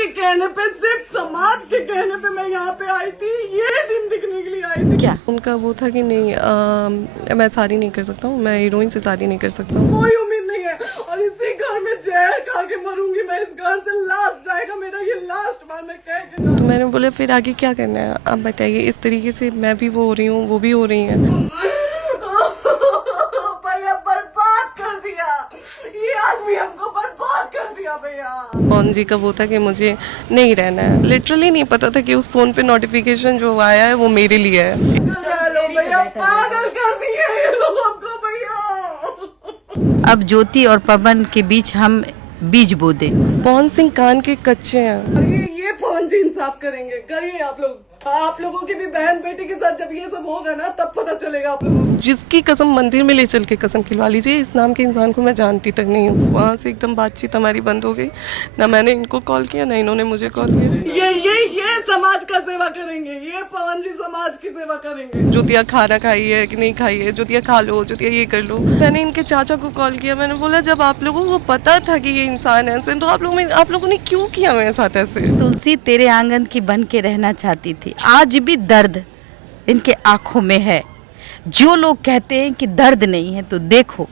के कहने पे, सिर्फ समाज के कहने पे मैं यहाँ पे आई थी, ये दिन दिखने के लिए आई थी। क्या उनका वो था कि नहीं मैं शादी नहीं कर सकता हूँ, मैं हीरोइन से शादी नहीं कर सकता हूँ। कोई उम्मीद नहीं है और इसी घर में जहर खा के मरूंगी मैं। इस घर से लास्ट जाएगा मेरा, ये लास्ट बार मैं कह के तो मैंने बोला फिर आगे क्या करना है आप बताइए। इस तरीके से मैं भी वो हो रही हूँ, वो भी हो रही है। भैया बर्बाद कर दिया, ये आदमी हमको बर्बाद कर दिया भैया। पवन जी का वो था कि मुझे नहीं रहना है। लिटरली नहीं पता था कि उस फोन पे नोटिफिकेशन जो आया है वो मेरे लिए है। चलो भैया, पागल कर दिए ये लोग हमको भैया। अब ज्योति और पवन के बीच हम बीज बो दे। पवन सिंह कान के कच्चे हैं। ये पवन जी इंसाफ करेंगे, करिए आप लोग। आप लोगों की भी बहन बेटी के साथ जब ये सब होगा ना, तब पता चलेगा आप लोगों को। जिसकी कसम मंदिर में ले चल के कसम खिलवा लीजिए, इस नाम के इंसान को मैं जानती तक नहीं हूँ। वहाँ से एकदम बातचीत हमारी बंद हो गई। ना मैंने इनको कॉल किया, ना इन्होंने मुझे कॉल किया। ये समाज का सेवा करेंगे, ये पवन जी समाज की सेवा करेंगे। ज्योतिया खाना खाई है कि नहीं खाई है, ज्योतिया खा लो, ज्योतिया ये कर लो। मैंने इनके चाचा को कॉल किया, मैंने बोला जब आप लोगों को पता था कि ये इंसान है ऐसे, तो आप लोगों ने क्यों किया मेरे साथ ऐसे। तुलसी तेरे आंगन की बन के रहना चाहती थी। आज भी दर्द इनके आंखों में है। जो लोग कहते हैं कि दर्द नहीं है, तो देखो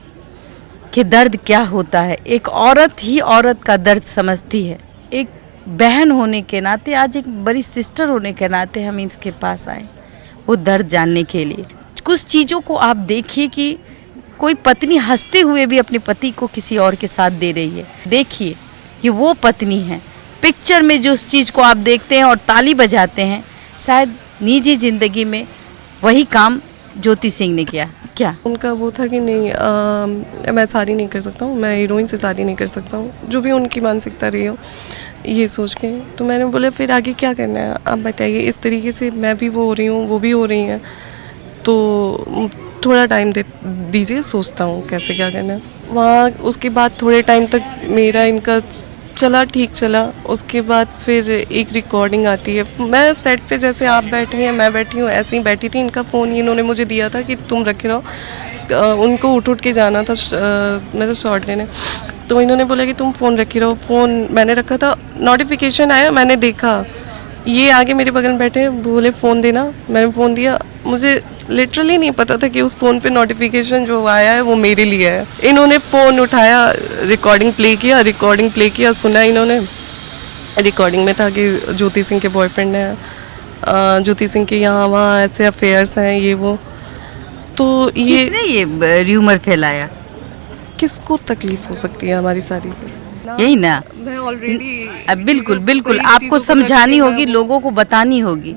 कि दर्द क्या होता है। एक औरत ही औरत का दर्द समझती है। एक बहन होने के नाते, आज एक बड़ी सिस्टर होने के नाते हम इसके पास आए वो दर्द जानने के लिए। कुछ चीज़ों को आप देखिए कि कोई पत्नी हंसते हुए भी अपने पति को किसी और के साथ दे रही है। देखिए ये वो पत्नी है। पिक्चर में जो उस चीज़ को आप देखते हैं और ताली बजाते हैं, शायद निजी ज़िंदगी में वही काम ज्योति सिंह ने किया। क्या उनका वो था कि नहीं मैं शादी नहीं कर सकता हूँ, मैं हीरोइन से शादी नहीं कर सकता हूँ, जो भी उनकी मानसिकता रही हो ये सोच के। तो मैंने बोला फिर आगे क्या करना है आप बताइए। इस तरीके से मैं भी वो हो रही हूँ, वो भी हो रही हैं, तो थोड़ा टाइम दीजिए, सोचता हूँ कैसे क्या करना है। वहाँ उसके बाद थोड़े टाइम तक मेरा इनका चला, ठीक चला। उसके बाद फिर एक रिकॉर्डिंग आती है। मैं सेट पे जैसे आप बैठे हैं, मैं बैठी हूँ, ऐसे ही बैठी थी। इनका फ़ोन इन्होंने मुझे दिया था कि तुम रखे रहो। उनको उठ के जाना था मेरा शॉट लेने, तो इन्होंने बोला कि तुम फ़ोन रखे रहो। फ़ोन मैंने रखा था, नोटिफिकेशन आया, मैंने देखा ये आगे मेरे बगल में बैठे, बोले फ़ोन देना। मैंने फ़ोन दिया। मुझे लिटरली नहीं पता था कि उस फ़ोन पे नोटिफिकेशन जो आया है वो मेरे लिए है। इन्होंने फ़ोन उठाया, रिकॉर्डिंग प्ले किया, सुना इन्होंने। रिकॉर्डिंग में था कि ज्योति सिंह के बॉयफ्रेंड हैं, ज्योति सिंह के यहाँ वहाँ ऐसे अफेयर्स हैं, ये वो। तो किसने ये र्यूमर फैलाया? किसको तकलीफ हो सकती है हमारी शादी से? यही ना, मैं ऑलरेडी बिल्कुल बिल्कुल आपको समझानी होगी, लोगों को बतानी होगी।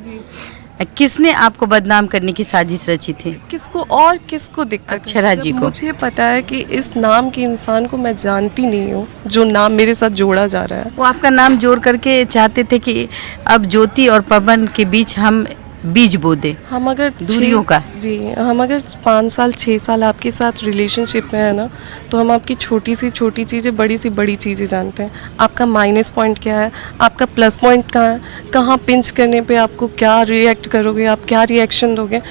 किसने आपको बदनाम करने की साजिश रची थी? किसको दिक्कत? अक्षरा जी को। मुझे पता है कि इस नाम के इंसान को मैं जानती नहीं हूँ, जो नाम मेरे साथ जोड़ा जा रहा है। वो आपका नाम जोड़ करके चाहते थे कि अब ज्योति और पवन के बीच हम बीज बो दे। हम अगर दूरियों का हम अगर 5 साल 6 साल आपके साथ रिलेशनशिप में है ना, तो हम आपकी छोटी सी छोटी चीज़ें, बड़ी सी बड़ी चीज़ें जानते हैं। आपका माइनस पॉइंट क्या है, आपका प्लस पॉइंट कहाँ है, कहाँ पिंच करने पे आपको क्या रिएक्ट करोगे, आप क्या रिएक्शन दोगे।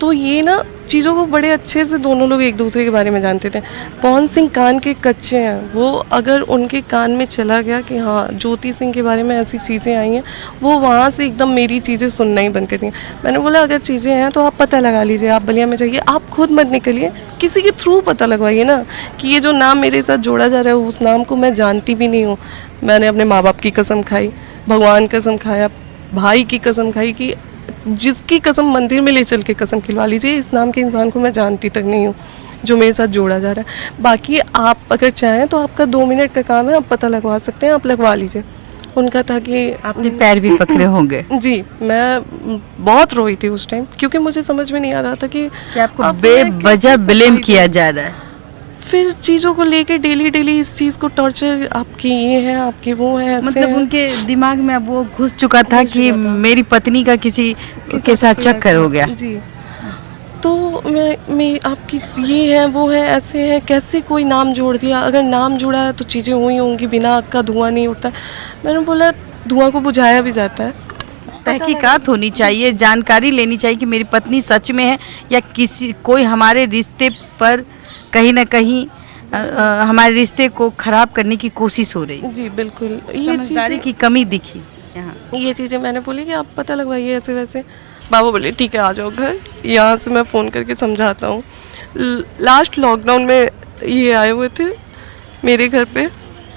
तो ये ना चीज़ों को बड़े अच्छे से दोनों लोग एक दूसरे के बारे में जानते थे। पवन सिंह कान के कच्चे हैं। वो अगर उनके कान में चला गया कि हाँ ज्योति सिंह के बारे में ऐसी चीज़ें आई हैं, वो वहाँ से एकदम मेरी चीज़ें सुनना ही बंद कर दी। मैंने बोला अगर चीज़ें हैं तो आप पता लगा लीजिए, आप बलिया में जाइए, आप खुद मत निकलिए, किसी के थ्रू पता लगवाइए ना कि ये जो नाम मेरे साथ जोड़ा जा रहा है उस नाम को मैं जानती भी नहीं हूँ। मैंने अपने माँ बाप की कसम खाई, भगवान कसम खाया, भाई की कसम खाई कि जिसकी कसम मंदिर में ले चल के कसम खिलवा लीजिए, इस नाम के इंसान को मैं जानती तक नहीं हूँ, जो मेरे साथ जोड़ा जा रहा है। बाकी आप अगर चाहें तो आपका 2 मिनट का काम है, आप पता लगवा सकते हैं, आप लगवा लीजिए। उनका था कि आपने पैर भी पकड़े होंगे। जी, मैं बहुत रोई थी उस टाइम, क्योंकि मुझे समझ में नहीं आ रहा था कि आपको बेवजह ब्लेम किया जा रहा है। फिर चीज़ों को लेके डेली इस चीज़ को टॉर्चर, आपके ये है, आपके वो है, ऐसे मतलब है। उनके दिमाग में अब वो घुस चुका था कि मेरी पत्नी का किसी के साथ चक्कर हो गया। जी, तो मैं आपकी ये है, वो है, ऐसे है, कैसे कोई नाम जोड़ दिया। अगर नाम जुड़ा है तो चीज़ें हुई होंगी, बिना आग का धुआं नहीं उठता। मैंने बोला धुआं को बुझाया भी जाता है। तहकीकात होनी चाहिए, जानकारी लेनी चाहिए कि मेरी पत्नी सच में है या किसी कोई हमारे रिश्ते पर कहीं ना कहीं हमारे रिश्ते को खराब करने की कोशिश हो रही। जी बिल्कुल, ये समझदारी चीज़ें की कमी दिखी यहाँ। ये चीज़ें मैंने बोली कि आप पता लगवाइए ऐसे वैसे। बाबा बोले ठीक है आ जाओ घर, यहाँ से मैं फ़ोन करके समझाता हूँ। लास्ट लॉकडाउन में ये आए हुए थे, मेरे घर पे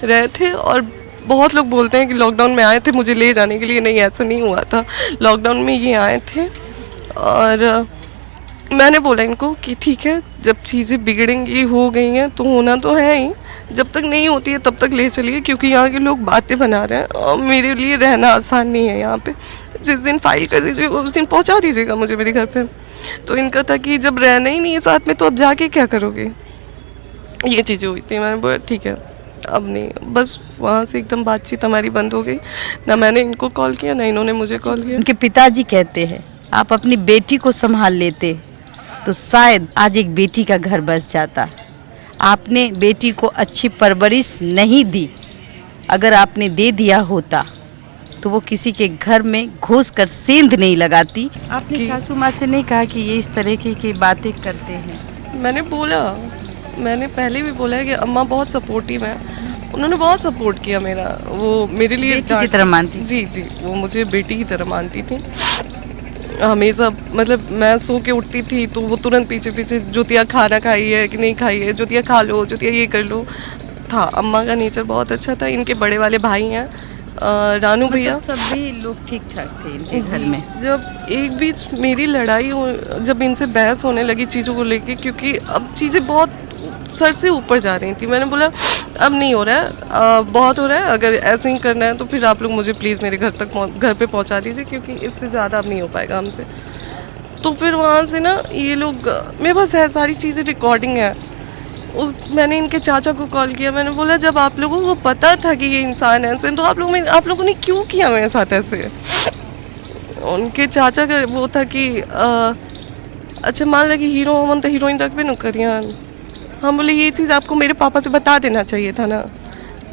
रहे थे, और बहुत लोग बोलते हैं कि लॉकडाउन में आए थे मुझे ले जाने के लिए। नहीं, ऐसा नहीं हुआ था। लॉकडाउन में ये आए थे और मैंने बोला इनको कि ठीक है, जब चीज़ें बिगड़ेंगी, हो गई हैं तो होना तो है ही, जब तक नहीं होती है तब तक ले चलिए, क्योंकि यहाँ के लोग बातें बना रहे हैं और मेरे लिए रहना आसान नहीं है यहाँ पे। जिस दिन फाइल कर दीजिएगा उस दिन पहुँचा दीजिएगा मुझे मेरे घर पे। तो इनका था कि जब रहना ही नहीं है साथ में तो अब जाके क्या करोगे, ये चीज़ें हुई थी। मैंने बोला ठीक है अब नहीं, बस वहाँ से एकदम बातचीत हमारी बंद हो गई। ना मैंने इनको कॉल किया ना इन्होंने मुझे कॉल किया। उनके पिताजी कहते हैं आप अपनी बेटी को संभाल लेते तो शायद आज एक बेटी का घर बस जाता। आपने बेटी को अच्छी परवरिश नहीं दी, अगर आपने दे दिया होता तो वो किसी के घर में घुस कर सेंध नहीं लगाती। आपने सासू माँ से नहीं कहा कि ये इस तरह की बातें करते हैं? मैंने पहले भी बोला है कि अम्मा बहुत सपोर्टिव है, उन्होंने बहुत सपोर्ट किया मेरा। वो मेरे लिए बेटी की तरह मानती? जी, वो मुझे बेटी की तरह मानती थी हमेशा। मतलब मैं सो के उठती थी तो वो तुरंत पीछे पीछे, ज्योतिया खाना खाई है कि नहीं खाई है, ज्योतिया खा लो, ज्योतिया ये कर लो। था, अम्मा का नेचर बहुत अच्छा था। इनके बड़े वाले भाई हैं रानू भैया, सभी लोग ठीक ठाक थे इनके घर में। जब एक बीच मेरी लड़ाई जब इनसे बहस होने लगी चीज़ों को लेके, क्योंकि अब चीज़ें बहुत सर से ऊपर जा रही थी, मैंने बोला अब नहीं हो रहा है, बहुत हो रहा है, अगर ऐसे ही करना है तो फिर आप लोग मुझे प्लीज़ मेरे घर पे पहुंचा दीजिए, क्योंकि इससे ज़्यादा अब नहीं हो पाएगा हमसे। तो फिर वहाँ से ना ये लोग, मेरे पास है सारी चीज़ें, रिकॉर्डिंग है। मैंने इनके चाचा को कॉल किया, मैंने बोला जब आप लोगों को पता था कि ये इंसान ऐसे, तो आप लोगों ने क्यों किया मेरे साथ ऐसे? उनके चाचा का वो था कि अच्छा मान लगे हीरो हम तो हीरोइन रख भी न करिए। हम बोले ये चीज़ आपको मेरे पापा से बता देना चाहिए था ना,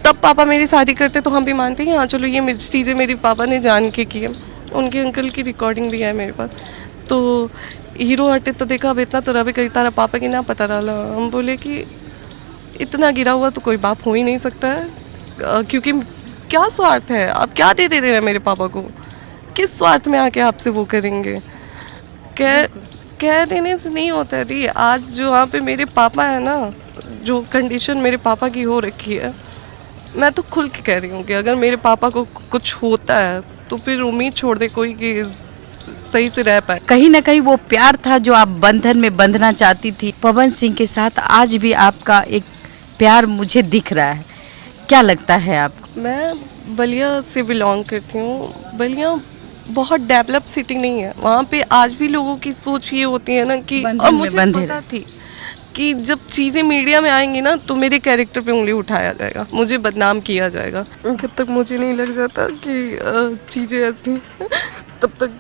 तब पापा मेरी शादी करते तो हम भी मानते कि हाँ चलो ये चीज़ें मेरे पापा ने जान के की है। उनके अंकल की रिकॉर्डिंग भी है मेरे पास। तो हीरो हटे तो देखा अब इतना तो रवि कही तारा पापा की ना पता रहा। हम बोले कि इतना गिरा हुआ तो कोई बाप हो ही नहीं सकता है, क्योंकि क्या स्वार्थ है, आप क्या दे रहे हैं मेरे पापा को, किस स्वार्थ में आके आपसे वो करेंगे? कह देने से नहीं होता है दी। आज जो वहाँ पे मेरे पापा है ना, जो कंडीशन मेरे पापा की हो रखी है, मैं तो खुल के कह रही हूँ कि अगर मेरे पापा को कुछ होता है तो फिर उम्मीद छोड़ दे कोई कि सही से रह पाए। कहीं ना कहीं वो प्यार था जो आप बंधन में बंधना चाहती थी पवन सिंह के साथ, आज भी आपका एक प्यार मुझे दिख रहा है। क्या लगता है आपको? मैं बलिया से बिलोंग करती हूँ। बलिया बहुत डेवलप सिटी नहीं है, वहाँ पे आज भी लोगों की सोच ये होती है ना कि, और मुझे पता थी कि जब चीज़ें मीडिया में आएंगी ना तो मेरे कैरेक्टर पे उंगली उठाया जाएगा, मुझे बदनाम किया जाएगा। जब तक मुझे नहीं लग जाता कि चीज़ें ऐसी तब तक